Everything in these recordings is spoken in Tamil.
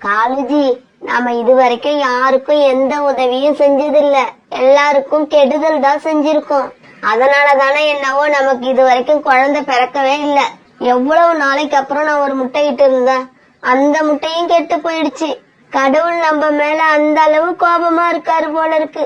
காலுஜி, நாம இதுவரைக்கும் யாருக்கும் எந்த உதவியும் செஞ்சதில்ல. எல்லாருக்கும் கெடுதல் தான் செஞ்சிருக்கோம். அதனாலதானே என்னவோ நமக்கு இது வரைக்கும் குழந்தை பிறக்கவே இல்ல. எவ்வளவு நாளைக்கு அப்புறம் நான் ஒரு முட்டையிட்டு இருந்தேன். அந்த முட்டையும் கெட்டு போயிடுச்சு. கடவுள் நம்ம மேல அந்த அளவு கோபமா இருக்காரு போல இருக்கு.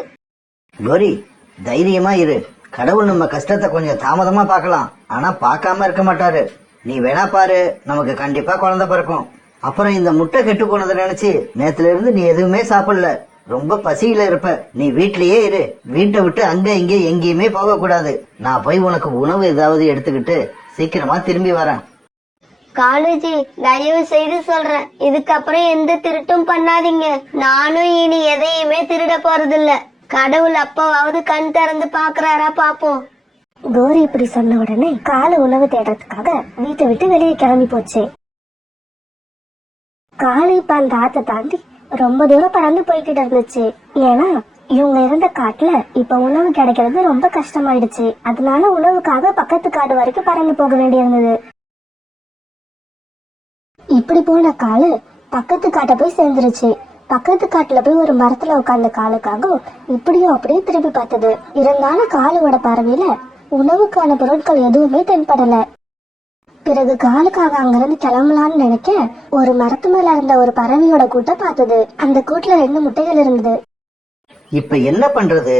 கோரி, தைரியமா இரு. கடவுள் நம்ம கஷ்டத்தை கொஞ்சம் தாமதமா பார்க்கலாம், ஆனா பார்க்காம இருக்க மாட்டாரு. நீ வேணா பாரு, நமக்கு கண்டிப்பா குழந்தை பிறக்கும். அப்புறம் இந்த முட்டை கெட்டு போனதை நினைச்சு நேத்துல இருந்து நீ எதுவுமே சாப்பிடல, ரொம்ப பசியில இருப்ப. நீ வீட்லயே இரு, வீட்டை விட்டு அங்க இங்க எங்கேயுமே போக கூடாது. நான் போய் உனக்கு உணவு ஏதாவது எடுத்துக்கிட்டு சீக்கிரமா திரும்பி வரேன். காலுஜி, தயவு செய்து சொல்றேன், இதுக்கப்புறம் எந்த திருட்டும் பண்ணாதீங்க. நானும் இனி எதையுமே திருட போறதில்ல. கடவுள் அப்பவாவது கண் திறந்து பாக்குறாரா பாப்போம். கோரி இப்படி சொன்ன உடனே காலு உணவு தேடுறதுக்காக வீட்டை விட்டு வெளியே கிளம்பி போச்சு. காலு இப்ப அந்த ஆத்தை தாண்டி ரொம்ப தூரம் பறந்து போய்கிட்டு இருந்துச்சு. ஏன்னா இவங்க இருந்த காட்டுல இப்ப உணவு கிடைக்கிறது ரொம்ப கஷ்டமாயிடுச்சு. அதனால உணவுக்காக பக்கத்து காடு வரைக்கும் பறந்து போக வேண்டியிருந்தது. இப்படி போன காலு பக்கத்து காட்டை போய் சேர்ந்துருச்சு. பக்கத்து காட்டுல போய் ஒரு மரத்துல உட்கார்ந்த காலுக்காக இப்படியும் அப்படியே திரும்பி பார்த்தது. இருந்தாலும் காலுவோட பறவையில உணவுக்கான பொருட்கள் எதுவுமே தென்படல. பிறகு காலுக்காக அங்கிருந்து கிளம்பலான்னு நினைக்க ஒரு மரத்து மேல இருந்த ஒரு பறவையோட கூட்டை பார்த்தது. அந்த கூட்டுல 2 முட்டைகள் இருந்தது. இப்ப என்ன பண்றது?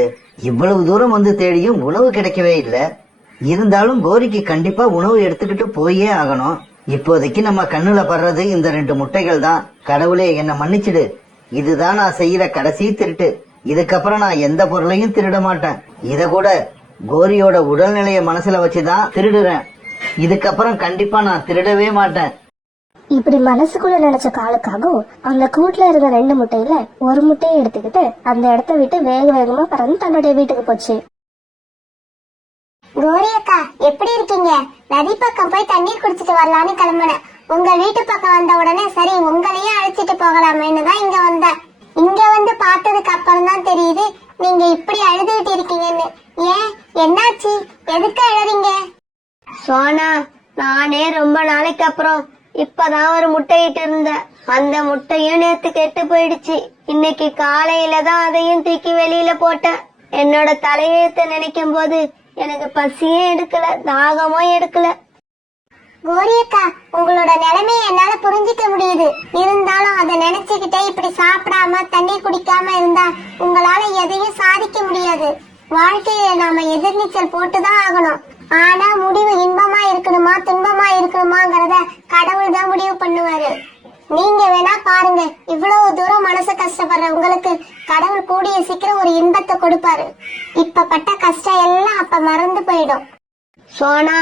இவ்வளவு தூரம் வந்து தேடியும் உணவு கிடைக்கவே இல்ல. இருந்தாலும் கோரிக்கு கண்டிப்பா உணவு எடுத்துக்கிட்டு போயே ஆகணும். இப்போதைக்கு நம்ம கண்ணுல படுறது இந்த 2 முட்டைகள் தான். கடவுளே, என்ன மன்னிச்சிடு. இதுதான் நான் செய்யற கடைசி திருட்டு. இதுக்கப்புறம் நான் எந்த பொருளையும் திருட மாட்டேன். இத கூட கோரியோட உடல்நிலைய மனசுல வச்சுதான் திருடுறேன். இதுக்கப்புறம் கண்டிப்பா நான் திருடவே மாட்டேன். இப்படி மனசுக்குள்ள நினைச்ச காலுக்காகவும் அந்த கூட்டுல இருந்த 2 முட்டையில ஒரு முட்டையை எடுத்துக்கிட்டு அந்த இடத்த விட்டு வேக வேகமா பறந்து தன்னுடைய வீட்டுக்கு போச்சு. கோரி அக்கா, எப்படி இருக்கீங்க? நதி பக்கம் போய் தண்ணீர் குடிச்சிட்டு வரலான்னு கிளம்புனேன். உங்க வீட்டு பக்கம் வந்த உடனே சரி உங்களையும் அழைச்சிட்டு போகலாமேன்னு தான் இங்க வந்தேன். இங்க வந்து பார்த்ததுக்கு அப்புறம் தான் தெரியுது நீங்க இப்படி அழுதுகிட்டு இருக்கீங்கன்னு. ஏன், என்னாச்சு? எதுக்கு அழறீங்க? சோனா, நானே ரொம்ப நாளைக்கு அப்புறம் இப்பதான் ஒரு முட்டையிட்டு இருந்தேன். அந்த முட்டையும் நேத்து கெட்டு போயிடுச்சு. இன்னைக்கு காலையில தான் அதையும் தூக்கி வெளியில போட்டேன். என்னோட தலையெழுத்த நினைக்கும் போது எனக்கு பசியும் எடுக்கல, தாகமும் எடுக்கல. கோரி அக்கா, உங்களோட நிலைமையை என்னால புரிஞ்சிக்க முடியுது. இருந்தாலும் அதை நினைச்சுக்கிட்டே இப்படி சாப்பிடாம தண்ணீர் குடிக்காம இருந்தா உங்களால எதையும் சாதிக்க முடியாது. வாழ்க்கையில நாம எதிர்நீச்சல் போட்டுதான் ஆகணும். ஆனா முடிவு இன்பமா இருக்கணுமா துன்பமா இருக்கணுமாங்கிறத கடவுள் தான் முடிவு பண்ணுவாரு. நீங்க வேணா பாருங்க, இவ்வளவு தூரம் மனசு கஷ்டப்படுற உங்களுக்கு கடவுள் கூடிய சீக்கிரம் ஒரு இன்பத்தை கொடுப்பாரு. இப்ப பட்ட கஷ்டம் எல்லாம் அப்ப மறந்து போயிடும். சோனா,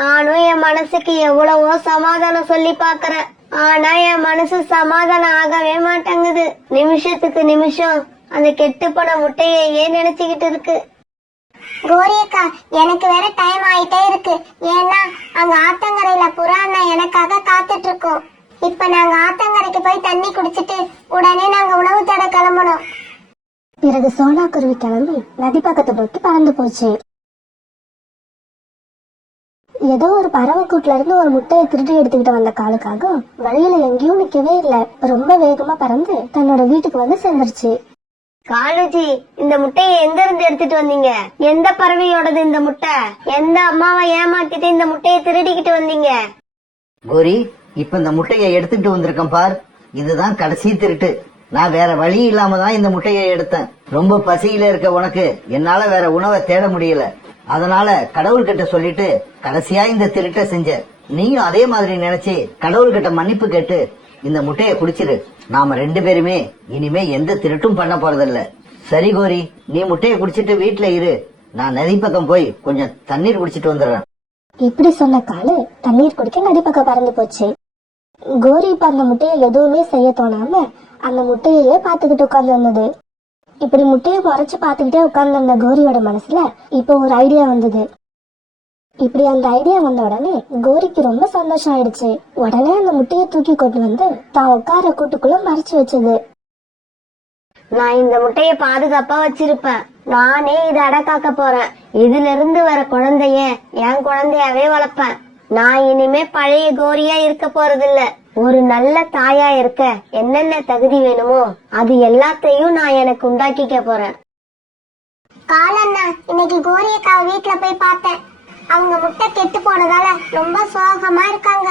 நானும் என் மனசுக்கு எவ்வளவோ சமாதானம் சொல்லி பாக்குறேன். ஆனா என் மனசு சமாதானம் ஆகவே மாட்டேங்குது. நிமிஷத்துக்கு நிமிஷம் அந்த கெட்டு போன முட்டையே நினைச்சுக்கிட்டு இருக்கு. கோரி அக்கா, எனக்கு வேற டைம் ஆயிட்டே இருக்கு. ஏன்னா அங்க ஆத்தங்கரையில புறா அண்ணா எனக்காக காத்துட்டு இருக்கோம். இப்ப நாங்க ஆத்தங்கரைக்கு போய் தண்ணி குடிச்சிட்டு உடனே நாங்க உணவு தேட கிளம்பணும். பிறகு சோனா குருவி கிளம்பி நதி பக்கத்தை நோக்கி பறந்து போச்சு. ஏதோ ஒரு பறவை கூட்டுல இருந்து ஒரு முட்டையை திருடி எடுத்துக்கிட்டு வந்த காலுக்காக வழியில எங்கேயும் நிக்கவே இல்ல. ரொம்ப வேகமா பறந்து தன்னோட வீட்டுக்கு வந்து சேர்ந்துருச்சு. காலுஜி, இந்த முட்டையை எங்க இருந்து எடுத்துட்டு வந்தீங்க? எந்த பறவையோடது இந்த முட்டை? எந்த அம்மாவை ஏமாத்திட்டு இந்த முட்டையை திருடிக்கிட்டு வந்தீங்க? கோரி, இப்ப இந்த முட்டையை எடுத்துக்கிட்டு வந்திருக்கேன் பார். இதுதான் கடைசி திருட்டு. நான் வேற வழி இல்லாம தான் இந்த முட்டையை எடுத்தேன். ரொம்ப பசியில இருக்க உனக்கு என்னால வேற உணவை தேட முடியல. அதனால கடவுள்கிட்ட சொல்லிட்டு கடைசியா இந்த திருட்டை செஞ்ச. நீயும் அதே மாதிரி நினைச்சு கடவுள்கிட்ட மன்னிப்பு கேட்டு இந்த முட்டையை குடிச்சிரு. நாம 2 பேருமே இனிமே எந்த திருட்டும் பண்ண போறதில்ல. சரி கோரி, நீ முட்டையை குடிச்சிட்டு வீட்டுல இரு. நான் நதி பக்கம் போய் கொஞ்சம் தண்ணீர் குடிச்சிட்டு வந்துடுறேன். இப்படி சொன்ன காலு தண்ணீர் குடிக்க நதி பக்கம் பறந்து போச்சு. கோரி இப்ப அந்த முட்டையை எதுவுமே செய்ய தோணாம அந்த முட்டையே பாத்துக்கிட்டு உட்கார்ந்து வந்தது. இப்படி முட்டையை மறைச்சு பாத்துக்கிட்டே உட்கார்ந்து வந்த கோரியோட மனசுல இப்ப ஒரு ஐடியா வந்தது. இப்படி அந்த ஐடியா வந்த உடனே கோரிக்கு ரொம்ப சந்தோஷம் ஆயிடுச்சு. உடனே அந்த முட்டையை தூக்கி கொண்டு வந்து தான் உட்கார கூட்டுக்குள்ள மறைச்சு வச்சது. நான் இந்த முட்டைய பாதுகாப்பா வச்சிருப்பேன். நானே இதை அடக்காக்க போறேன். இதுல இருந்து வர குழந்தைய என் குழந்தையாவே வளர்ப்பேன். நான் இனிமே பழைய கோரியா இருக்க போறதில்ல. ஒரு நல்ல தாயா இருக்க என்னென்ன தகுதி வேணுமோ அது எல்லாத்தையும் நான் எனக்கு உண்டாக்கிக்க போறேன். காலண்ணா, இன்னைக்கு கோரி அக்காவை வீட்டுல போய் பார்த்தேன். அவங்க முட்டை கெட்டு போனதால ரொம்ப சோகமா இருக்காங்க.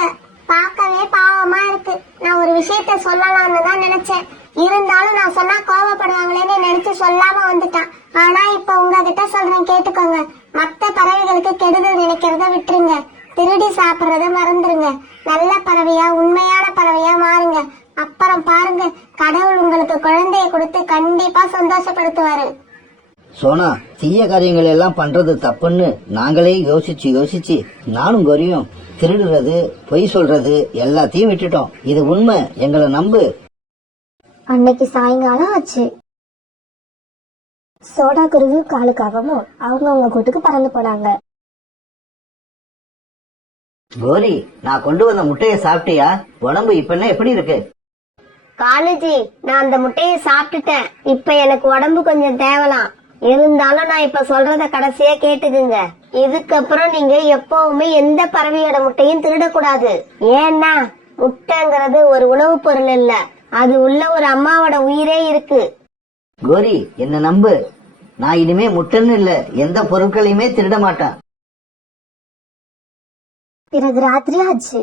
பார்க்கவே பாவமா இருக்கு. நான் ஒரு விஷயத்த சொல்லலாம்னு தான் நினைச்சேன். இருந்தாலும் நான் சொன்னா கோவப்படுவாங்களேன்னு நினைச்சு சொல்லாம வந்துட்டான். ஆனா இப்ப உங்ககிட்ட சொல்றேன், கேட்டுக்கோங்க. மத்த பறவைகளுக்கு கெடுதல் நினைக்கிறத விட்டுருங்க. திருடி சாப்பிடுறத மறந்துருங்க. நல்ல பறவையா, உண்மையான பறவையா மாறுங்க. அப்புறம் பாருங்க, கடவுள் உங்களுக்கு குழந்தைய கொடுத்து கண்டிப்பா சந்தோஷப்படுத்துவாரு. சோனா, தீய காரியங்கள் எல்லாம் பண்றது தப்புன்னு நாங்களே யோசிச்சு யோசிச்சு நானும் கோரியும் திருடுறது, பொய் சொல்றது எல்லாத்தையும் விட்டுட்டோம். இது உண்மை, எங்களை நம்பு. அன்னைக்கு சாயங்காலம் ஆச்சு. சோடா குருவி காலுக்காகவும் அவங்க கூட்டுக்கு பறந்து போனாங்க. கோரி, நான் கொண்டு வந்த முட்டையை சாப்பிட்டியா? உடம்பு இப்ப எப்படி இருக்கு? காலேஜி, நான் அந்த முட்டையை சாப்பிட்டுட்டேன். இப்ப எனக்கு உடம்பு கொஞ்சம் தேவலாம். இருந்தாலும் நான் இப்ப சொல்றத கடைசியா கேட்டுக்குங்க. இதுக்கப்புறம் நீங்க எப்பவுமே எந்த பறவையோட முட்டையும் திருடக்கூடாது. ஏன்னா முட்டைங்கிறது ஒரு உணவுப் பொருள் இல்ல, அது உள்ள ஒரு அம்மாவோட உயிரே இருக்கு. கோரி, என்ன நம்பு. நான் இனிமே முட்டைன்னு இல்ல, எந்த பொருட்களையுமே திருட மாட்டேன். பிறகு ராத்திரி ஆச்சு.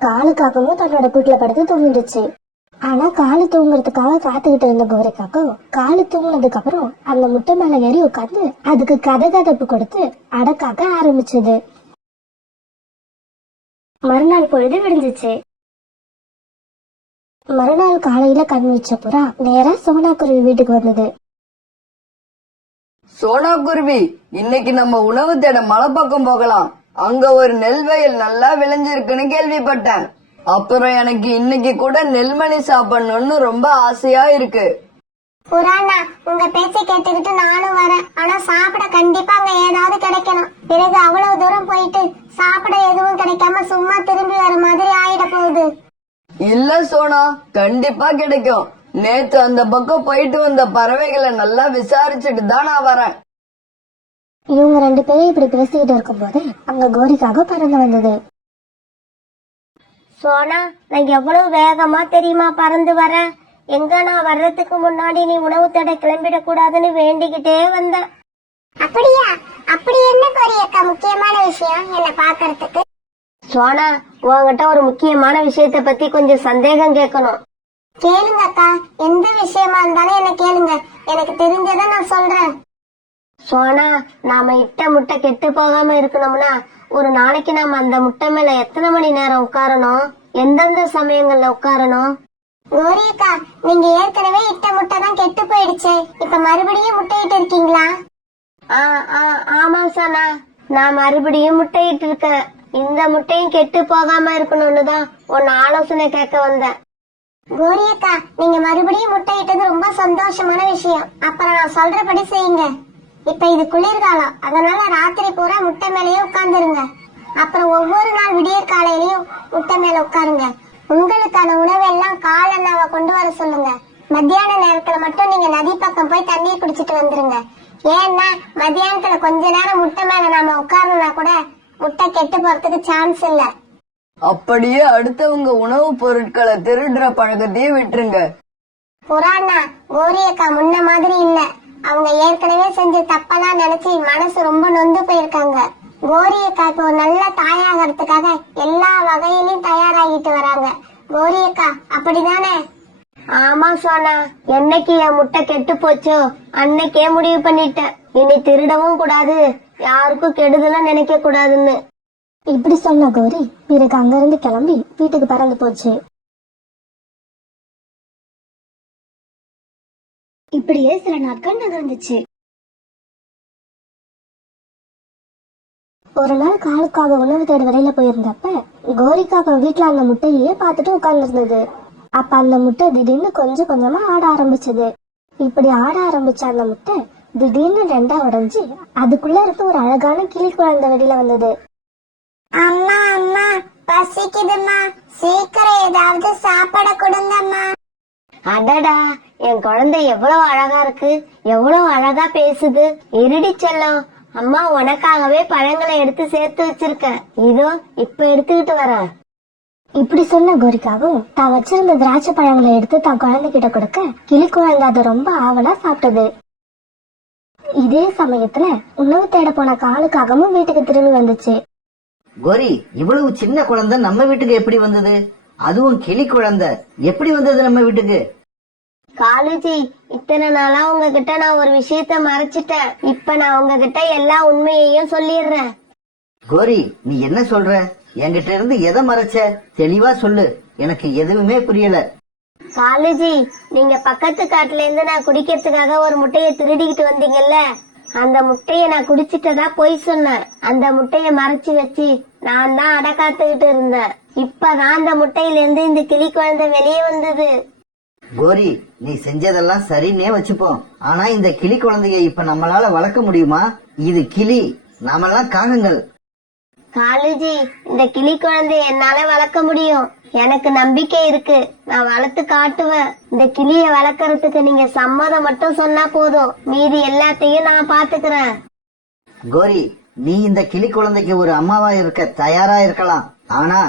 காலுக்காகவும் தன்னோட கூட்டுல படுத்து தூங்கிடுச்சு. ஆனா காலு தூங்குறதுக்காக காத்துக்கிட்டு இருந்த கோரிக்காக்கும் காலு தூங்குனதுக்கு அப்புறம் அந்த முட்டை மேல ஏறி உட்காந்து அதுக்கு கதகதப்பு கொடுத்து அடக்காக்க ஆரம்பிச்சது. மறுநாள் பொழுது விடிஞ்சிச்சு. மறுநாள் காலையில கண் வச்ச புறா நேரா சோனா குருவி வீட்டுக்கு வந்தது. சோனா குருவி, இன்னைக்கு நம்ம உணவு தேட மலை பக்கம் போகலாம். அங்க ஒரு நெல் வயல் நல்லா விளைஞ்சிருக்குன்னு கேள்விப்பட்டேன். அப்புறம் எனக்கு இன்னைக்கு கூட நெல்மணி சாப்பிடணும்னு ரொம்ப ஆசையா இருக்கு. புராணா, உங்க பேச்சை கேட்டுக்கிட்டு நானும் வரேன். ஆனா சாப்பிட கண்டிப்பா அங்க ஏதாவது கிடைக்கணும். பிறகு அவ்வளவு தூரம் போயிட்டு சாப்பிட எதுவும் கிடைக்காம சும்மா திரும்பி வர மாதிரி ஆயிட போகுது. இல்ல சோனா, கண்டிப்பா கிடைக்கும். நேத்து அந்த பக்கம் போயிட்டு வந்த பறவைகளை நல்லா விசாரிச்சுட்டு தான் நான் வரேன். இவங்க 2 பேரும் இப்படி பேசிக்கிட்டு இருக்கும் போது அங்க கோரிக்காக பறந்து வந்தது. சோனா, நான் எவ்வளவு வேகமா தெரியுமா பறந்து வரேன். எங்க நான் வர்றதுக்கு முன்னாடி நீ உணவு தேட கிளம்பிடக் கூடாதுன்னு வேண்டிக்கிட்டே வந்தேன். அப்படியா? அப்படி என்ன கோரி அக்கா முக்கியமான விஷயம் என்ன பாக்குறதுக்கு? சோனா, உன்கிட்ட ஒரு முக்கியமான விஷயத்த பத்தி கொஞ்சம் சந்தேகம் கேட்கணும். கேளுங்க அக்கா, எந்த விஷயமா இருந்தாலும் என்ன கேளுங்க. எனக்கு தெரிஞ்சதை நான் சொல்றேன். சோனா, நாம இட்ட முட்டை கெட்டு போகாம இருக்கணும்னா ஒரு நாளைக்கு நாம அந்த முட்டை மேல எத்தனை மணி நேரம் உட்காரணும்? எந்தெந்த சமயங்கள்ல உட்காரணும்? கோரி அக்கா, நீங்க ஏற்கனவே இட்ட முட்டை தான் கெட்டு போயிடுச்சு. இப்ப மறுபடியும் முட்டையிட்டு இருக்கீங்களா? ஆமா சோனா, நான் மறுபடியும் முட்டையிட்டு இருக்கேன். இந்த முட்டையும் கெட்டு போகாம இருக்கணும்னு தான் உன்னை ஆலோசனை கேட்க வந்தேன். கோரி அக்கா, நீங்க மறுபடியும் முட்டையிட்டது ரொம்ப சந்தோஷமான விஷயம். அப்புறம் நான் சொல்றபடி செய்யுங்க. இப்ப இது குளிர்காலம், அதனால ராத்திரி பூரா முட்டை மேலேயே உட்கார்ந்துருங்க. அப்புறம் ஒவ்வொரு நாள் விடியற் காலையிலயும் முட்டை மேல உட்காருங்க. உங்களுக்கான உணவெல்லாம் காலெண்ணாவை கொண்டு வர சொல்லுங்க. மத்தியான நேரத்துல மட்டும் நீங்க நதி பக்கம் போய் தண்ணீர் குடிச்சிட்டு வந்துருங்க. ஏன்னா மத்தியானத்துல கொஞ்ச நேரம் முட்டை மேல நாம உட்காரணும்னா கூட முட்டை கெட்டு போறதுக்கு சான்ஸ் இல்ல. அப்படியே அடுத்தவங்க உணவு பொருட்களை திருடுற பழக்கத்தையும் விட்டுருங்க. புராணா, கோரி அக்கா முன்ன மாதிரி இல்ல. அவங்க ஏற்கனவே செஞ்ச தப்பெல்லாம் நினைச்சு மனசு ரொம்ப நொந்து போயிருக்காங்க. கோரி அக்கா இப்போ ஒரு நல்ல தாயாகிறதுக்காக எல்லா வகையிலயும் தயாராகிட்டு வராங்க. கோரி அக்கா, அப்படிதானே? ஆமா சோனா, என்னைக்கு என் முட்டை கெட்டு போச்சோ அன்னைக்கே முடிவு பண்ணிட்டேன். இனி திருடவும் கூடாது, யாருக்கும் கெடுதலும் நினைக்க கூடாதுன்னு. இப்படி சொன்ன கோரி பிறகு அங்கிருந்து கிளம்பி வீட்டுக்கு பறந்து போச்சு. இப்படியே சில நாட்கள் நகர்ந்துச்சு. ஒரு நாள் காலுக்காக உணவு தேட வெளியில போயிருந்தப்ப கோரிக்காக வீட்டுல அந்த முட்டையே பார்த்துட்டு உட்கார்ந்துருந்தது. அப்ப அந்த முட்டை திடீர்னு கொஞ்சம் கொஞ்சமா ஆட ஆரம்பிச்சது. இப்படி ஆட ஆரம்பிச்ச அந்த முட்டை திடீர்னு 2ஆ உடைஞ்சு அதுக்குள்ள இருக்க ஒரு அழகான கீழ் குழந்தை வெளியில வந்தது. அம்மா அம்மா, பசிக்குதுமா, சீக்கிரம் ஏதாவது சாப்பாட கொடுங்கம்மா. அடடா, என் குழந்தை எவ்வளவு அழகா இருக்கு, எவ்வளவு அழகா பேசுது. இருடி செல்லம், அம்மா உனக்காகவே பழங்களை எடுத்து சேர்த்து வச்சிருக்கேன். இதோ இப்ப எடுத்துக்கிட்டு வரேன். இப்படி சொன்ன கோரிக்காவும் தான் வச்சிருந்த திராட்சை பழங்களை எடுத்து தான் குழந்தைகிட்ட கொடுக்க கிளி குழந்தை அதை ரொம்ப ஆவலா சாப்பிட்டது. இதே சமயத்துல உணவு தேட போன காலுக்காகவும் வீட்டுக்கு திரும்பி வந்துச்சு. கோரி, இவ்வளவு சின்ன குழந்தை நம்ம வீட்டுக்கு எப்படி வந்தது? அதுவும் கிளி குழந்தை எப்படி வந்தது நம்ம வீட்டுக்கு? காலுஜி, இத்தனை நாளா உங்ககிட்ட நான் ஒரு விஷயத்த மறைச்சிட்டேன். இப்ப நான் உங்ககிட்ட எல்லா உண்மையையும் சொல்லிடுறேன். கோரி, நீ என்ன சொல்ற? என்கிட்ட இருந்து எதை மறைச்ச? தெளிவா சொல்லு, எனக்கு எதுவுமே புரியல. காலுஜி, நீங்க பக்கத்து காட்டுல இருந்து நான் குடிக்கிறதுக்காக ஒரு முட்டைய திருடிக்கிட்டு வந்தீங்கல்ல, அந்த முட்டைய நான் குடிச்சிட்டதா பொய் சொன்னேன். அந்த முட்டைய மறைச்சு வச்சு நான் தான் அடை காத்துக்கிட்டு இருந்தேன். இப்பதான் அந்த முட்டையில இருந்து இந்த கிளி குழந்தை வெளியே வந்தது. கோரி, நீ செஞ்சதெல்லாம் சரின்னே வச்சுப்போம். ஆனா இந்த கிளி குழந்தைய இப்ப நம்மளால வளர்க்க முடியுமா? இது கிளி, நாமெல்லாம் காகங்கள். காலுஜி, இந்த கிளி குழந்தைய என்னால வளர்க்க முடியும். எனக்கு நம்பிக்கை இருக்கு. நான் வளர்த்து காட்டுவேன். இந்த கிளிய வளர்க்கறதுக்கு நீங்க சம்மதம் மட்டும் சொன்னா போதும். மீதி எல்லாத்தையும் நான் பாத்துக்கிறேன். கோரி, நீ இந்த கிளி குழந்தைக்கு ஒரு அம்மாவா இருக்க தயாரா இருக்கலாம். ஆனா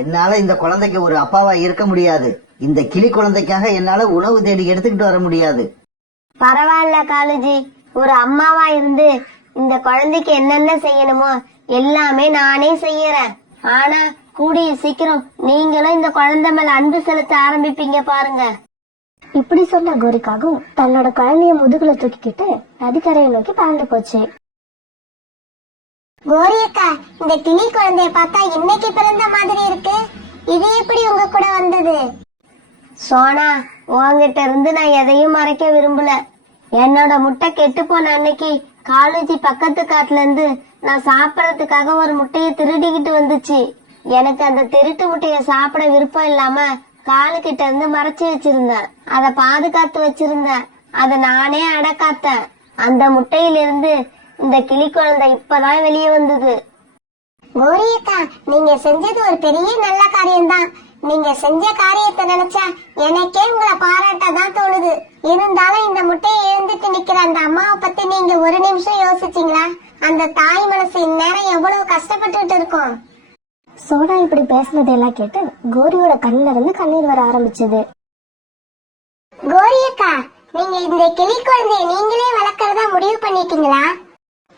என்னால இந்த குழந்தைக்கு ஒரு அப்பாவா இருக்க முடியாது. இந்த கிளி குழந்தைக்காக என்னால உணவு தேடி எடுத்துக்கிட்டு வர முடியாது. பரவாயில்ல காலுஜி, ஒரு அம்மாவா இருந்து இந்த குழந்தைக்கு என்னென்ன செய்யணுமோ எல்லாமே நானே செய்யறேன். ஆனா கூடிய சீக்கிரம் நீங்களும் இந்த குழந்தை மேல அன்பு செலுத்த ஆரம்பிப்பீங்க பாருங்க. இப்படி சொன்ன கோரிக்காகவும் தன்னோட குழந்தைய முதுகுல தூக்கிக்கிட்டு நதிக்கரையை நோக்கி பறந்து போச்சு. கோரி அக்கா, இந்த கிளி குழந்தைய பார்த்தா இன்னைக்கு பிறந்த மாதிரி இருக்கு. இது எப்படி உங்க கூட வந்தது? சோனா, உன்கிட்ட இருந்து நான் எதையும் மறைக்க விரும்பல. என்னோட முட்டை கெட்டு போன அன்னைக்கு காலேஜி பக்கத்து காட்டுல இருந்து நான் சாப்பிடறதுக்காக ஒரு முட்டைய திருடிக்கிட்டு வந்துச்சு. எனக்கு அந்த திருட்டு முட்டைய சாப்பிட விருப்பம் இல்லாம காலு கிட்ட இருந்து மறைச்சு வச்சிருந்தேன். அத பாதுகாத்து வச்சிருந்தேன். அத நானே அடக்காத்தேன். அந்த முட்டையிலிருந்து இந்த கிளி குழந்தை இப்பதான் வெளியே வந்தது. கோரி அக்கா, நீங்க செஞ்சது ஒரு பெரிய நல்ல காரியம்தான். நீங்க செஞ்ச காரியத்தை நினைச்சா எனக்கே உங்களை பாராட்டதான் தோணுது. இருந்தாலும் இந்த முட்டையை எழுந்துட்டு நிக்கிற அந்த அம்மாவை பத்தி நீங்க ஒரு நிமிஷம் யோசிச்சீங்களா? அந்த தாய் மனசு இந்நேரம் எவ்வளவு கஷ்டப்பட்டுட்டு இருக்கும். சோனா இப்படி பேசினதெல்லாம் கேட்டு கோரியோட கண்ணுல இருந்து கண்ணீர் வர ஆரம்பிச்சது. கோரி அக்கா, நீங்க இந்த கிளி குழந்தைய நீங்களே வளர்க்கறதா முடிவு பண்ணிட்டீங்களா?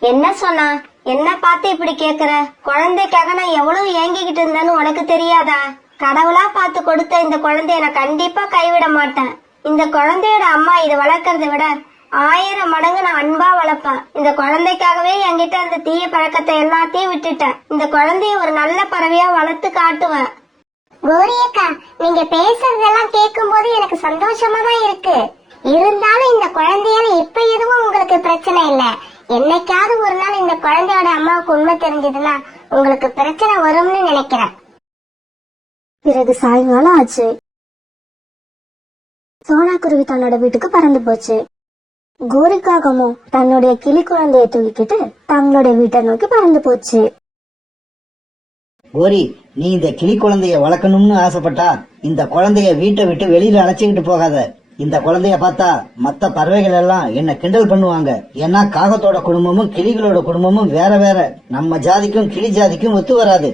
என்ன சொன்னா? என்ன பார்த்து இப்படி கேக்குற? குழந்தைக்காக நான் எவ்வளவு ஏங்கிக்கிட்டு இருந்தேன்னு உனக்கு தெரியாதா? கடவுளா பார்த்து கொடுத்த இந்த குழந்தைய நான் கண்டிப்பா கைவிட மாட்டேன். இந்த குழந்தையோட அம்மா இதை வளர்க்கறத விட 1000 மடங்கு நான் அன்பா வளர்ப்பேன். இந்த குழந்தைக்காகவே என்கிட்ட அந்த தீய பழக்கத்தை எல்லாத்தையும் விட்டுட்டேன். இந்த குழந்தைய ஒரு நல்ல பறவையா வளர்த்து காட்டுவேன். கோரி அக்கா, நீங்க பேசுறதெல்லாம் கேட்கும் போது எனக்கு சந்தோஷமா தான் இருக்கு. இருந்தாலும் இந்த குழந்தையால இப்ப எதுவும் உங்களுக்கு பிரச்சனை இல்ல. என்னைக்காவது ஒரு நாள் இந்த குழந்தையோட அம்மாவுக்கு உண்மை தெரிஞ்சதுன்னா உங்களுக்கு பிரச்சனை வரும்னு நினைக்கிறேன். பிறகு சாயங்காலம் ஆச்சு. சோனா குருவி தன்னோட வீட்டுக்கு பறந்து போச்சு. கோரிக்காகமும் தன்னுடைய கிளி குழந்தைய தூக்கிக்கிட்டு தங்களுடைய வீட்டை நோக்கி பறந்து போச்சு. கோரி, நீ இந்த கிளி குழந்தைய வளர்க்கணும்னு ஆசைப்பட்டா இந்த குழந்தைய வீட்டை விட்டு வெளியில அழைச்சிக்கிட்டு போகாத. இந்த குழந்தைய பார்த்தா மத்த பறவைகள் எல்லாம் என்ன கிண்டல் பண்ணுவாங்க. ஏன்னா காகத்தோட குடும்பமும் கிளிகளோட குடும்பமும் வேற வேற. நம்ம ஜாதிக்கும் கிளி ஜாதிக்கும் ஒத்து வராது.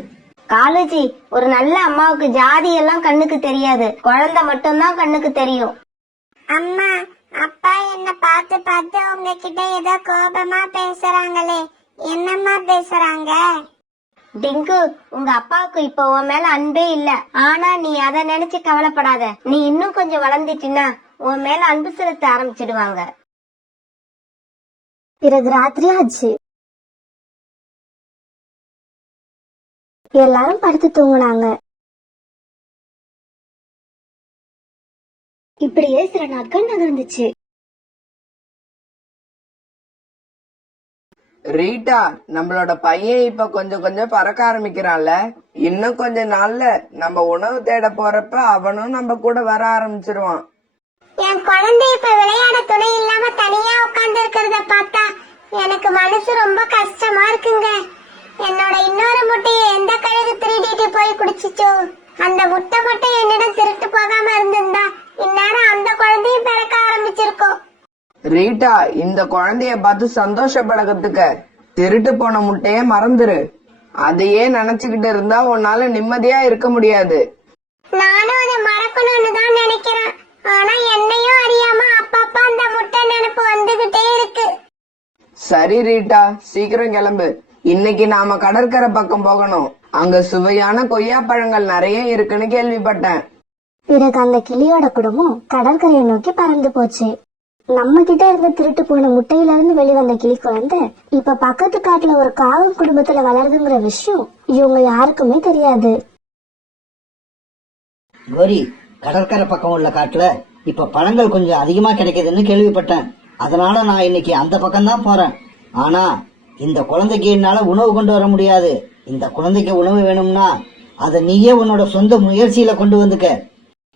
காலேஜி, ஒரு நல்ல அம்மாவுக்கு ஜாதி எல்லாம் கண்ணுக்கு தெரியாது. குழந்தை மட்டும்தான் கண்ணுக்கு தெரியும். அம்மா, அப்பா என்ன பார்த்து பார்த்து உங்ககிட்ட ஏதோ கோபமா பேசுறாங்களே, என்னம்மா பேசுறாங்க? டிங்கு, உங்க அப்பாவுக்கு இப்ப உன் மேல அன்பே இல்ல. ஆனா நீ அத நினைச்சு கவலைப்படாத. நீ இன்னும் கொஞ்சம் வளர்ந்துட்டினா உன் மேல அன்பு செலுத்த ஆரம்பிச்சிடுவாங்க. பிறகு ராத்திரி ஆச்சு. எல்லாரும் படுத்து தூங்குனாங்க. இப்படியே சில நாட்கள் நகர்ந்துச்சு. ரீட்டா, நம்மளோட பையன் இப்ப கொஞ்சம் கொஞ்சம் பறக்க ஆரம்பிக்கிறான்ல. இன்னும் கொஞ்ச நாள்ல நம்ம உணவு தேட போறப்ப அவனும் நம்ம கூட வர ஆரம்பிச்சிருவான். என் குழந்தை இப்ப விளையாட துணை இல்லாம தனியா உட்கார்ந்து இருக்கிறத பார்த்தா எனக்கு மனசு ரொம்ப கஷ்டமா இருக்குங்க. என்னோட இன்னொரு முட்டையை எந்த கழுகு திருடிட்டு போய் குடிச்சிச்சோ, அந்த முட்டை மட்டும் என்னிடம் திருட்டு போகாம இருந்திருந்தா இந்நேரம் அந்த குழந்தையும் பிறக்க ஆரம்பிச்சிருக்கோம். ரீட்டா, இந்த குழந்தைய பார்த்து சந்தோஷப்படறதுக்கு திருட்டு போன முட்டைய மறந்துரு. அதையே நினைச்சுக்கிட்டு இருந்தா உன்னால நிம்மதியா இருக்க முடியாது. நானும் அதை மறக்கணும்னு தான் நினைக்கிறேன். ஆனா என்னையும் அறியாம அப்பப்ப அந்த முட்டை நினைப்பு வந்துகிட்டே இருக்கு. சரி ரீட்டா, சீக்கிரம் கிளம்பு. இன்னைக்கு நாம கடற்கரை பக்கம் போகணும். அங்க சுவையான கொய்யா பழங்கள் நிறைய இருக்குன்னு கேள்விப்பட்டேன். பிறகு அந்த கிளியோட குடும்பம் கடற்கரையை நோக்கி பறந்து போச்சு. நம்ம கிட்ட இருந்து திருட்டு போன முட்டையில இருந்து வெளிவந்த கிளி குழந்தை இப்ப பக்கத்து காட்டுல ஒரு காகம் குடும்பத்துல வளருதுங்கிற விஷயம் இவங்க யாருக்குமே தெரியாது. கோரி, கடற்கரை பக்கம் உள்ள காட்டுல இப்ப பழங்கள் கொஞ்சம் அதிகமா கிடைக்குதுன்னு கேள்விப்பட்டேன். அதனால நான் இன்னைக்கு அந்த பக்கம் தான் போறேன். ஆனா இந்த குழந்தைக்கு என்னால உணவு கொண்டு வர முடியாது. இந்த குழந்தைக்கு உணவு வேணும்னா அதை நீயே உன்னோட சொந்த முயற்சியில கொண்டு வந்துக்க.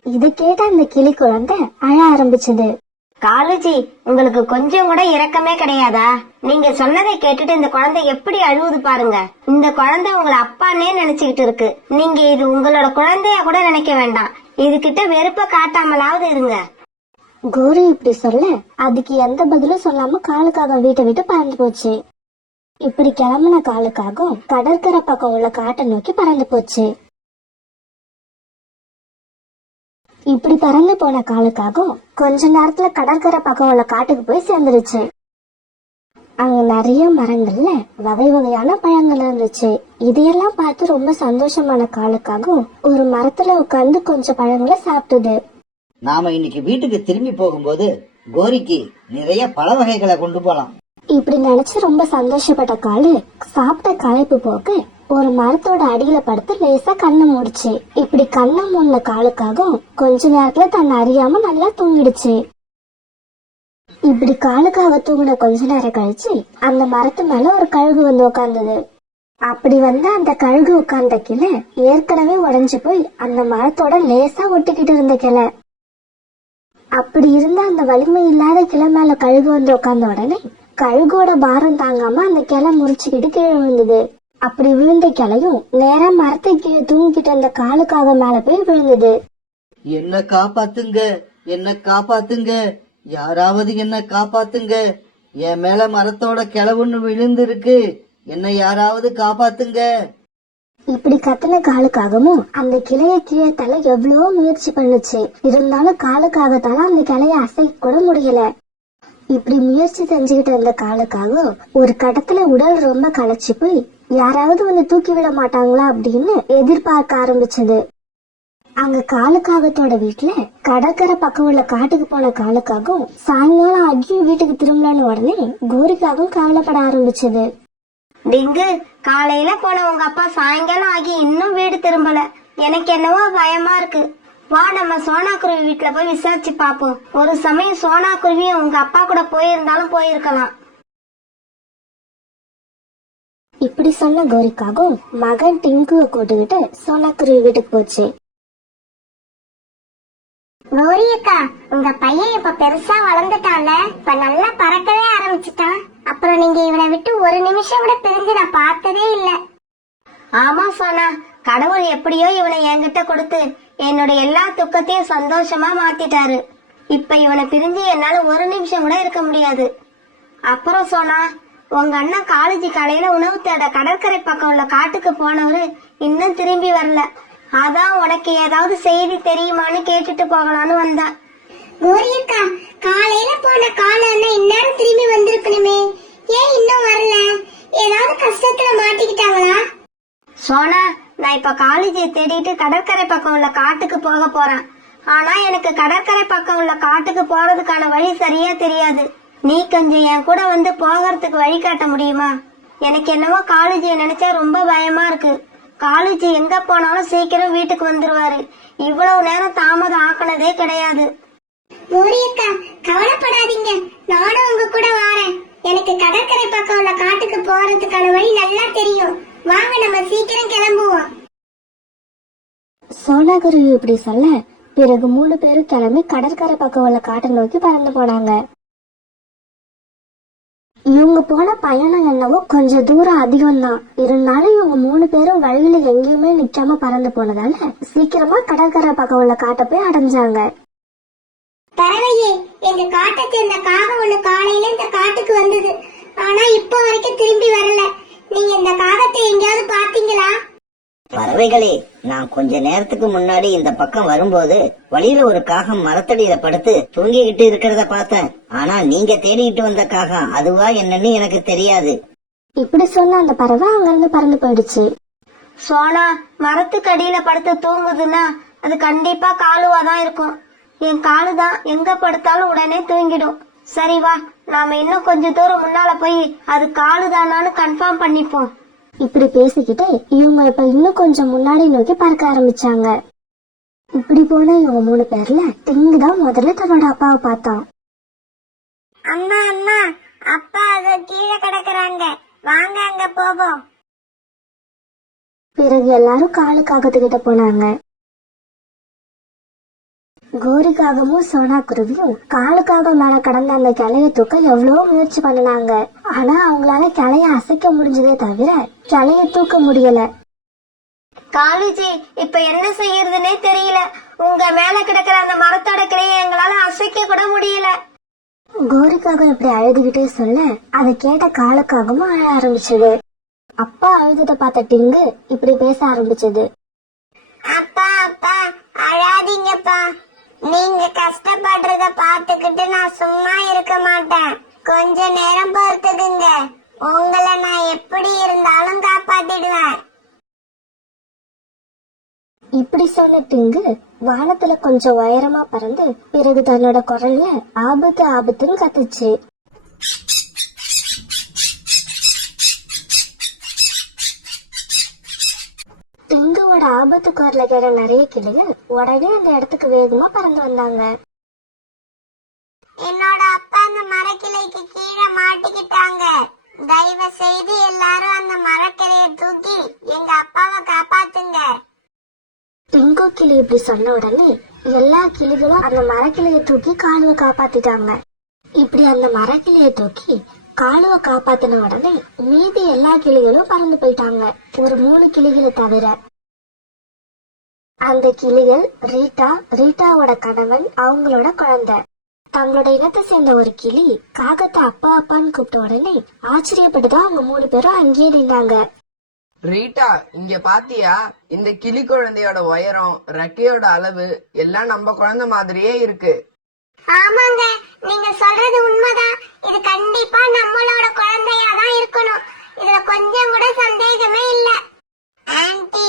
இத கேட்ட அந்த கிளி குழந்தை அழ ஆரம்பிச்சது. காலுஜி, உங்களுக்கு கொஞ்சம் கூட இரக்கமே கிடையாதா? நீங்க சொன்னதை கேட்டுட்டு இந்த குழந்தை எப்படி அழுவுது பாருங்க. இந்த குழந்தை உங்களை அப்பான்னே நினைச்சுக்கிட்டு இருக்கு. நீங்க இது உங்களோட குழந்தைய கூட நினைக்க வேண்டாம். இதுகிட்ட வெறுப்ப காட்டாமலாவது இருங்க. கோரி இப்படி சொல்ல அதுக்கு எந்த பதிலும் சொல்லாம காலுக்காக வீட்டை விட்டு பறந்து போச்சு. இப்படி கிளம்புன காலுக்காகவும் கடற்கரை பக்கம் உள்ள காட்டை நோக்கி பறந்து போச்சு. இப்படி பறந்து போன காலுக்காகவும் கொஞ்ச நேரத்துல கடற்கரை பக்கம் உள்ள காட்டுக்கு போய் சேர்ந்துருச்சு. அங்க நிறைய மரங்கள்ல வகை வகையான பழங்கள் இருந்துச்சு. இதையெல்லாம் பார்த்து ரொம்ப சந்தோஷமான காலுக்காகவும் ஒரு மரத்துல உட்கார்ந்து கொஞ்சம் பழங்களை சாப்பிட்டது. நாம இன்னைக்கு வீட்டுக்கு திரும்பி போகும்போது கோரிக்கு நிறைய பழ வகைகளை கொண்டு போலாம். இப்படி நினைச்சு ரொம்ப சந்தோஷப்பட்ட காலு சாப்பிட்ட களைப்பு போக ஒரு மரத்தோட அடியில படுத்து லேசா கண்ணை மூடிச்சு. இப்படி கண்ணை மூடின காலுக்காகவும் கொஞ்ச நேரத்துல தன்னை அறியாம நல்லா தூங்கிடுச்சு. இப்படி காலுக்காக தூங்கின கொஞ்ச நேரம் கழிச்சு அந்த மரத்து மேல ஒரு கழுகு வந்து உட்கார்ந்தது. அப்படி வந்து அந்த கழுகு உட்கார்ந்த கிளை ஏற்கனவே உடைஞ்சு போய் அந்த மரத்தோட லேசா ஒட்டிக்கிட்டு இருந்த கிளை. அப்படி இருந்த அந்த வலிமை இல்லாத கிளை மேல கழுகு வந்து உட்கார்ந்த உடனே கழுகோட பாரம் தாங்காம அந்த கிளை முறிச்சுக்கிட்டு கீழே விழுந்தது. அப்படி விழுந்த கிளையும் நேரா மரத்தை கீழே தூங்கிக்கிட்டு அந்த காலுக்காக மேல போய் விழுந்தது. என்ன காப்பாத்துங்க, என்ன காப்பாத்துங்க, யாராவது என்ன காப்பாத்துங்க, என் மேல மரத்தோட கிளவுன்னு விழுந்து இருக்கு, என்ன யாராவது காப்பாத்துங்க. இப்படி கத்தின காலுக்காகவும் அந்த கிளைய கீழே தள்ள எவ்வளவோ முயற்சி பண்ணுச்சு. இருந்தாலும் காலுக்காகத்தால அந்த கிளைய அசைக்க கூட முடியல. இப்படி முயற்சி செஞ்சுக்கிட்டு இருந்த காலுக்காகவும் ஒரு கடத்துல உடல் ரொம்ப களைச்சு போய் யாராவது வந்து தூக்கி விட மாட்டாங்களா அப்படின்னு எதிர்பார்க்க ஆரம்பிச்சது. அங்க காலுக்காகத்தோட வீட்டுல கடற்கரை பக்கம் உள்ள காட்டுக்கு போன காலுக்காகவும் சாயங்காலம் அகியும் வீட்டுக்கு திரும்பலான்னு உடனே கோரிக்காகவும் கவலைப்பட ஆரம்பிச்சது. டிங்கு, காலையில போன உங்க அப்பா சாயங்காலம் ஆகி இன்னும் வீடு திரும்பல. எனக்கு என்னவோ பயமா இருக்கு. வா, நம்ம சோனா குருவி வீட்டுல போய் விசாரிச்சு பாப்போம். ஒரு சமயம் சோனா குருவியும் உங்க அப்பா கூட போயிருந்தாலும் போயிருக்கலாம். இப்படி சொன்ன கோரிக்காகவும் மகன் டிங்குவை கூட்டுக்கிட்டு சோனா குருவி வீட்டுக்கு போச்சு. கோரி அக்கா, உங்க பையன் இப்ப பெருசா வளர்ந்துட்டான்ல, இப்ப நல்லா பறக்கவே ஆரம்பிச்சுட்டான். அப்புறம் நீங்க இவனை விட்டு ஒரு நிமிஷம் கூட பிரிஞ்சு நான் பார்த்ததே இல்ல. ஆமா சோனா, கடவுள் எப்படியோ இவனை என்கிட்ட கொடுத்து என்னோட எல்லா துக்கத்தையும் சந்தோஷமா மாத்திட்டாரு. இப்ப இவனை பிரிஞ்சு என்னால ஒரு நிமிஷம் கூட இருக்க முடியாது. அப்புறம் சோனா, உங்க அண்ணன் காலேஜ் காலையில உணவு தேட கடற்கரை பக்கம் உள்ள காட்டுக்கு போனவரு இன்னும் திரும்பி வரல. அதான் உனக்கு ஏதாவது செய்தி தெரியுமான்னு கேட்டுட்டு போகலான்னு வந்தா. கோரி அக்கா, காலையில போன கால அண்ணா இந்நேரம் திரும்பி வந்திருக்கணுமே, ஏன் இன்னும் வரல? ஏதாவது கஷ்டத்துல மாட்டிக்கிட்டாங்களா? சோனா, நான் இப்ப காலேஜை தேடிட்டு கடற்கரை பக்கம் உள்ள காட்டுக்கு போக போறேன். ஆனா எனக்கு கடற்கரை பக்கம் உள்ள காட்டுக்கு போறதுக்கான வழி சரியா தெரியாது. நீ கொஞ்சம் என் கூட வந்து போகிறதுக்கு வழி காட்ட முடியுமா? எனக்கு என்னவோ காலேஜை நினைச்சா ரொம்ப பயமா இருக்கு. காலேஜ் எங்க போனாலும் சீக்கிரம் வீட்டுக்கு வந்துருவாரு. இவ்வளவு நேரம் தாமதம் ஆக்கினதே கிடையாது. கோரி அக்கா, கவலைப்படாதீங்க, நானும் உங்க கூட வாரேன். எனக்கு கடற்கரை பக்கம் உள்ள காட்டுக்கு போறதுக்கான வழி நல்லா தெரியும். வாங்க, நம்ம சீக்கிரம் கிளம்புவோம். சோனாகுருவி இப்படி சொல்ல பிறகு 3 பேரும் கிளம்பி கடற்கரை பக்கம் உள்ள காட்டை நோக்கி பறந்து போனாங்க. இவங்க போன பயணம் என்னவோ கொஞ்சம் தூரம் அதிகம்தான். இருந்தாலும் இவங்க 3 பேரும் வழியில எங்கேயுமே நிக்காம பறந்து போனதால சீக்கிரமா கடற்கரை பக்கம் உள்ள காட்டை போய் அடைஞ்சாங்க. பறவையே, எங்க காட்டை சேர்ந்த காகம் ஒண்ணு காலையில இந்த காட்டுக்கு வந்தது. ஆனா இப்போ வரைக்கும் திரும்பி வரல. நீங்க இந்த காகத்தை எங்கேயாவது பாத்தீங்களா? பறவைகளே, நான் கொஞ்ச நேரத்துக்கு முன்னாடி இந்த பக்கம் வரும்போது வழியில ஒரு காகம் மரத்தடியில படுத்து தூங்கிக்கிட்டு இருக்கிறத பார்த்தேன். ஆனா நீங்க தேடிக்கிட்டு வந்த காகம் அதுவா என்னன்னு எனக்கு தெரியாது. இப்படி சொன்ன அந்த பறவை அங்கிருந்து பறந்து போயிடுச்சு. சோனா, மரத்துக்கு அடியில படுத்து தூங்குதுன்னா அது கண்டிப்பா காலுவாதான் இருக்கும். என் காலுதான் எங்க படுத்தாலும் உடனே தூங்கிடும். சரி வா, நாம இன்னும் கொஞ்ச தூரம் முன்னால போய் அது காலுதானான்னு கன்ஃபார்ம் பண்ணிப்போம். இப்படி பேசிக்கிட்டு இவங்க இப்ப இன்னும் கொஞ்சம் முன்னாடி நோக்கி பறக்க ஆரம்பிச்சாங்க. இப்படி போன இவங்க 3 பேர்ல டிங்கு தான் முதல்ல தன்னோட அப்பாவை பார்த்தான். அம்மா அம்மா, அப்பா அத கீழே கிடக்குறாங்க, வாங்க அங்க போவோம். பிறகு எல்லாரும் காலுக்காகத்துக்கிட்ட போனாங்க. கோரிக்காகவும் சோனா குருவியும் காலுக்காக மேல கடந்த அந்த கிளைய தூக்க எவ்வளவோ முயற்சி பண்ணினாங்க. ஆனா அவங்களால கிளைய அசைக்க முடிஞ்சதே தவிர கிளைய தூக்க முடியல. காலுஜி, இப்ப என்ன செய்யறதுன்னே தெரியல. உங்க மேல கிடக்குற அந்த மரத்தோட கிளையை எங்களால அசைக்க கூட முடியல. கோரிக்காக இப்படி அழுதுகிட்டே சொல்ல அதை கேட்ட காலுக்காகவும் அழ ஆரம்பிச்சது. அப்பா அழுதத பார்த்த டிங்கு இப்படி பேச ஆரம்பிச்சது. அப்பா அப்பா, அழாதீங்கப்பா. நீங்க கஷ்டப்படுறத பாத்துக்கிட்டு நான் சும்மா இருக்க மாட்டேன். கொஞ்ச நேரம் பொறுத்துக்குங்க, உங்களை நான் எப்படி இருந்தாலும் காப்பாத்திடுவேன். இப்படி சொன்ன டிங்கு வானத்துல கொஞ்சம் உயரமா பறந்து பிறகு தன்னோட குரல்ல ஆபத்து ஆபத்துன்னு கத்துச்சு. டிங்குவோட ஆபத்து குரல கேட்ட நிறைய கிளிகள் உடனே அந்த இடத்துக்கு வேகமா பறந்து வந்தாங்க. என்னோட அப்பா அந்த மரக்கிளைக்கு கீழே மாட்டிக்கிட்டாங்க. தயவு செய்து எல்லாரும் அந்த மரக்கிளைய தூக்கி எங்க அப்பாவை காப்பாத்துங்க. டிங்கு கிளி இப்படி சொன்ன உடனே எல்லா கிளிகளும் அந்த மரக்கிளைய தூக்கி காலுவை காப்பாத்திட்டாங்க. இப்படி அந்த மரக்கிளைய தூக்கி காலுவை காப்பாத்தின உடனே மீதி எல்லா கிளிகளும் பறந்து போயிட்டாங்க, ஒரு 3 கிளிகளை தவிர. அந்த கிளிகள் ரீட்டாவோட கணவன், அவங்களோட குழந்தை. தங்களோட இனத்தை சேர்ந்த ஒரு கிளி காகத்தை அப்பா அப்பான்னு கூப்பிட்ட உடனே ஆச்சரியப்பட்டுதான் அவங்க 3 பேரும் அங்கேயே நின்னாங்க. ரீட்டா, இங்க பாத்தியா? இந்த கிளி குழந்தையோட உயரம், ரெக்கையோட அளவு எல்லாம் நம்ம குழந்தை மாதிரியே இருக்கு. ஆமாங்க, நீங்க சொல்றது உண்மைதான். இது கண்டிப்பா நம்மளோட குழந்தையாதான் இருக்கணும். இதுல கொஞ்சம் கூட சந்தேகமே இல்ல. ஆன்ட்டி,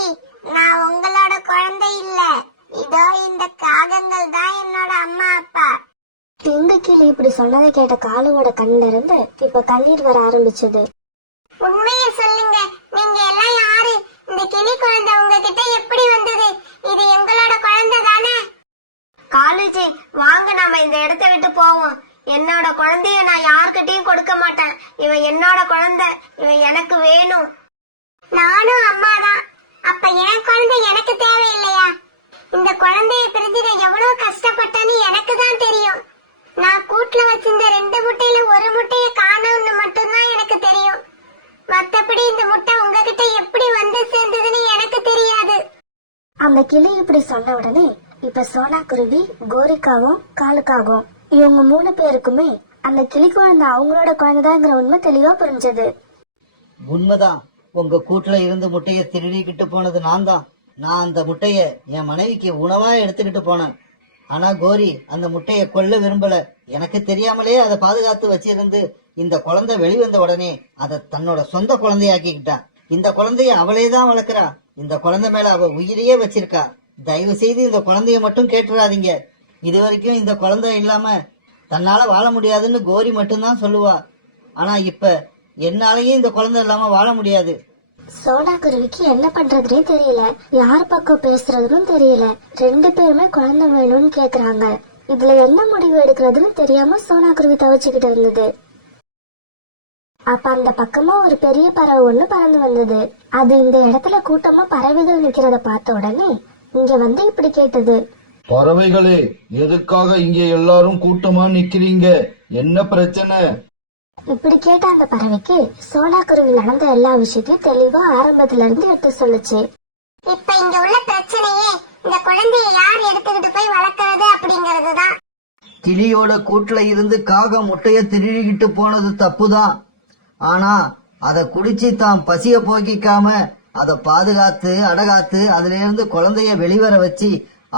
நான் உங்களோட குழந்தை இல்ல. இதோ இந்த காகங்கள் தான் என்னோட அம்மா அப்பா. டிங்கு கிளி இப்படி சொன்னதை கேட்ட காலுவோட கண்ணில இருந்து இப்ப கண்ணீர் வர ஆரம்பிச்சது. உண்மையை சொல்லுங்க, நீங்க எல்லாம் யாரு? இந்த கிளி குழந்தை உங்ககிட்ட எப்படி வந்தது? இது எங்களோட குழந்தை தானே? காலுஜி, வாங்க நாம இந்த இடத்த விட்டு போவோம். என்னோட குழந்தைய நான் யார்கிட்டயும் கொடுக்க மாட்டேன். இவன் என்னோட குழந்தை, இவன் எனக்கு வேணும். நானும் அம்மாதான். அப்ப என் குழந்தை எனக்கு தேவையில்லையா? இந்த குழந்தைய பிரிஞ்சு நான் எவ்வளவு கஷ்டப்பட்டேன்னு எனக்கு தான் தெரியும். நான் கூட்டுல வச்சிருந்த 2 முட்டையில ஒரு முட்டைய காணோம்னு மட்டும்தான் எனக்கு தெரியும். மத்தபடி இந்த முட்டை உங்ககிட்ட எப்படி வந்து சேர்ந்ததுன்னு எனக்கு தெரியாது. அந்த கிளி இப்படி சொன்ன உடனே இப்ப சோனா குருவி, கோரிக்காவும் காலுக்காகவும் இவங்க 3 பேருக்குமே அந்த கிளி குழந்தை அவங்களோட குழந்தைதாங்கிற உண்மை தெளிவா புரிஞ்சது. உண்மைதான், உங்க கூட்டுல இருந்து முட்டைய திருடிக்கிட்டு போனது நான் தான். நான் அந்த முட்டைய என் மனைவிக்கு உணவா எடுத்துக்கிட்டு போனேன். ஆனா கோரி அந்த முட்டைய கொல்ல விரும்பல. எனக்கு தெரியாமலே அதை பாதுகாத்து வச்சிருந்து இந்த குழந்தை வெளிவந்த உடனே அதை தன்னோட சொந்த குழந்தையாக்கிக்கிட்டா. இந்த குழந்தைய அவளேதான் வளர்க்கிறா. இந்த குழந்தை மேல அவ உயிரையே வச்சிருக்கா. தயவு செய்து இந்த குழந்தைய மட்டும் கேட்டுறாதீங்க. இது வரைக்கும் இந்த குழந்தை இல்லாம தன்னால வாழ முடியாதுன்னு கோரி மட்டும்தான் சொல்லுவா. ஆனா இப்ப என்னாலயும் இந்த குழந்தை இல்லாம வாழ முடியாது. சோனா குருவிக்கு என்ன பண்றதுனே தெரியல, யார் பக்கம் பேசுறதுன்னு தெரியல. 2 பேருமே குழந்தை வேணும்னு கேக்குறாங்க. இதுல என்ன முடிவு எடுக்கிறதுன்னு தெரியாம சோனா குருவி தவிச்சுக்கிட்டு இருந்தது. அப்ப அந்த பக்கமா ஒரு பெரிய பறவை ஒண்ணு பறந்து வந்தது. அது இந்த இடத்துல கூட்டமா பறவைகள் நிக்கிறத பார்த்த உடனே இங்க வந்து இப்படி கேட்டது. பறவைகளே, எதுக்காக இங்க எல்லாரும் கூட்டமா நிக்கிறீங்க? என்ன பிரச்சனை? இப்படி கேட்ட அந்த பறவைக்கு சோனா குருவி நடந்த எல்லா விஷயத்தையும் தெளிவா ஆரம்பத்துல இருந்து எடுத்து சொல்லுச்சு. இப்ப இங்க உள்ள பிரச்சனையே இந்த குழந்தைய யார் எடுத்துக்கிட்டு போய் வளர்க்கறது அப்படிங்கறதுதான். கிளியோட கூட்டுல இருந்து காகம் முட்டைய திருடிக்கிட்டு போனது தப்புதான். ஆனா அதை குடிச்சு தாம் பசிய போக்கிக்காம அதை பாதுகாத்து அடகாத்து அதுல இருந்து குழந்தைய வெளிவர வச்சு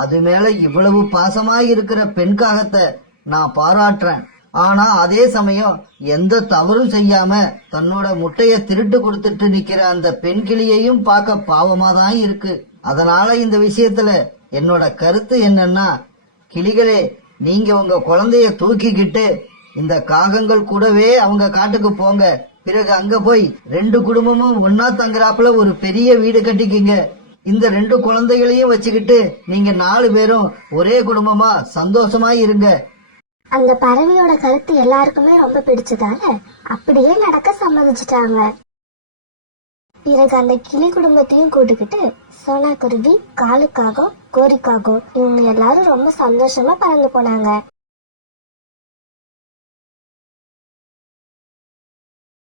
அது மேல இவ்வளவு பாசமாய் இருக்கிற பெண் காகத்தை நான் பாராட்டுறேன். ஆனா அதே சமயம் எந்த தவறும் செய்யாம தன்னோட முட்டைய திருட்டு கொடுத்துட்டு நிக்கிற அந்த பெண் கிளியையும் பார்க்க பாவமா தான் இருக்கு. அதனால இந்த விஷயத்துல என்னோட கருத்து என்னன்னா, கிளிகளே, நீங்க உங்க குழந்தைய தூக்கிக்கிட்டு இந்த காகங்கள் கூடவே அவங்க காட்டுக்கு போங்க. பிறகு அங்க போய் 2 குடும்பமும் ஒன்னா தங்குறாப்புல ஒரு பெரிய வீடு கட்டிக்கிங்க. இந்த 2 குழந்தைகளையும் வச்சுக்கிட்டு நீங்க 4 பேரும் ஒரே குடும்பமா சந்தோஷமா இருங்க. அந்த பறவையோட கருத்து எல்லாருக்குமே ரொம்ப பிடிச்சதால அப்படியே நடக்க சம்மதிச்சிட்டாங்க. பிறகு அந்த கிளி குடும்பத்தையும் கூட்டுக்கிட்டு சோனா குருவி, காலுக்காகம், கோரிக்காகம் இவங்க எல்லாரும் ரொம்ப சந்தோஷமா பறந்து போனாங்க.